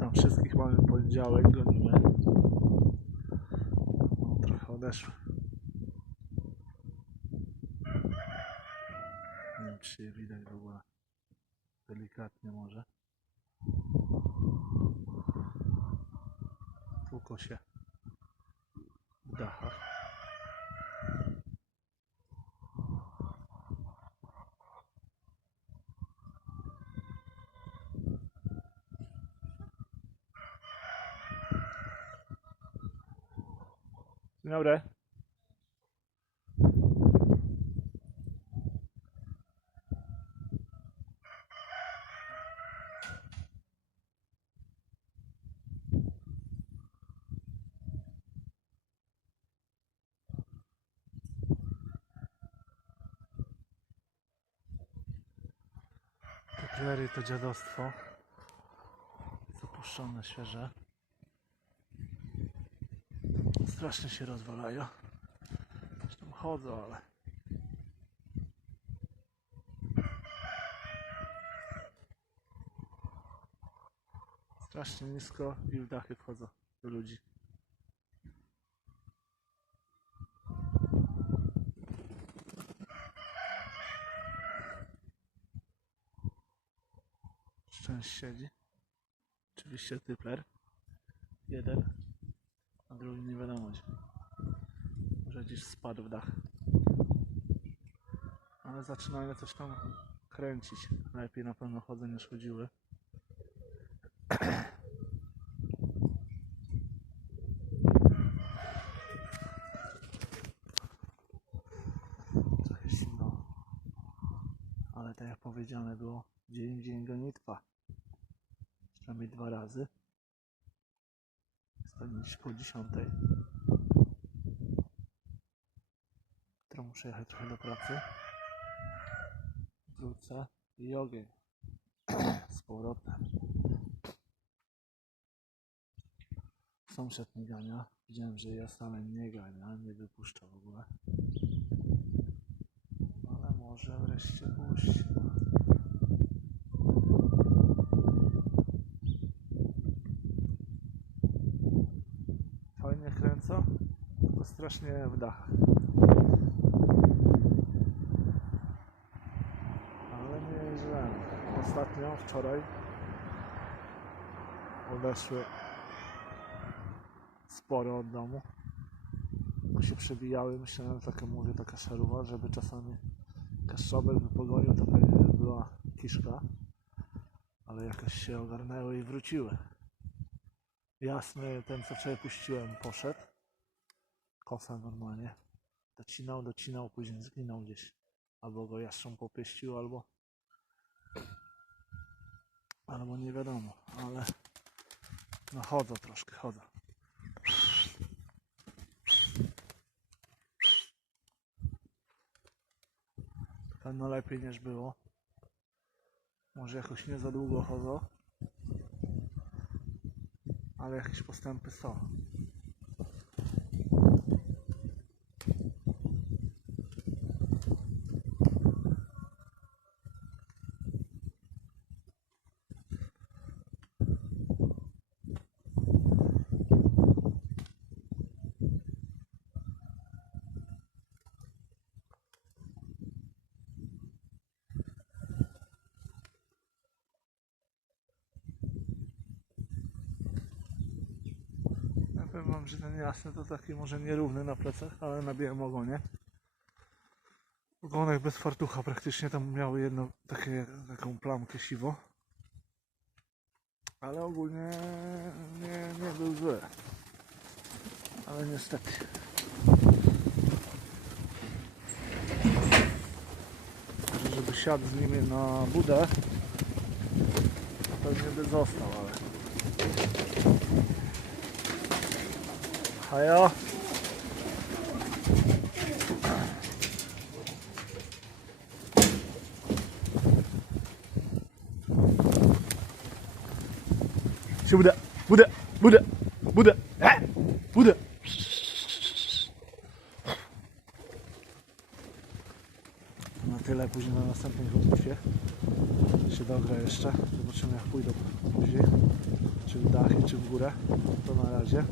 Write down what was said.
Witam wszystkich, mamy poniedziałek, gonimy. No, trochę odeszły. Nie wiem, czy je widać w ogóle. Delikatnie może. Tłuko się w dachach. Dzień dobry. Keplery to dziadostwo. Zapuszczone, świeże. Strasznie się rozwalają. Zresztą chodzą, ale... Strasznie nisko i w dachy wchodzą do ludzi. Szczęść siedzi. Oczywiście typler. Jeden drugi nie wiadomo gdzie. Może gdzieś spadł w dach. Ale zaczynają coś tam kręcić. Lepiej na pewno chodzą niż chodziły. Trochę zimno. Ale tak jak powiedziane było, dzień w dzień gonitwa. Przynajmniej dwa razy. Dziś po 10. Jutro muszę jechać trochę do pracy. Wrócę i ogień. Z powrotem. Sąsiad nie gania. Widziałem, że ja wcale nie gania, nie wypuszcza w ogóle. Ale może wreszcie puści. Fajnie kręcą, tylko strasznie w dach. Ale nie źle. Ostatnio, wczoraj odeszły sporo od domu. Bo się przebijały, myślałem, taka mówię, taka szaruwa, żeby czasami kaszobel by pogonił, to pewnie by była kiszka. Ale jakoś się ogarnęły i wróciły. Jasny, ten co wczoraj puściłem, poszedł. Kosa normalnie. Docinał, docinał, później zginął gdzieś. Albo go jastrząb popieścił, albo... Albo nie wiadomo, ale... No chodzą troszkę, chodzą. Pewno lepiej niż było. Może jakoś nie za długo chodzą ale jakieś postępy są. Powiem wam, że ten jasny to taki może nierówny na plecach, ale na białym ogonie. Ogonek bez fartucha praktycznie tam miały jedno takie, taką plamkę siwo. Ale ogólnie nie, nie był zły. Ale niestety. Żeby siadł z nimi na budę, to pewnie by został, ale... Hajo. Się budę, budę, budę, budę, e, budę. Na tyle później na następnej gonitwie się dogra jeszcze. Zobaczymy jak pójdą później. Czy uda w górę. To na razie.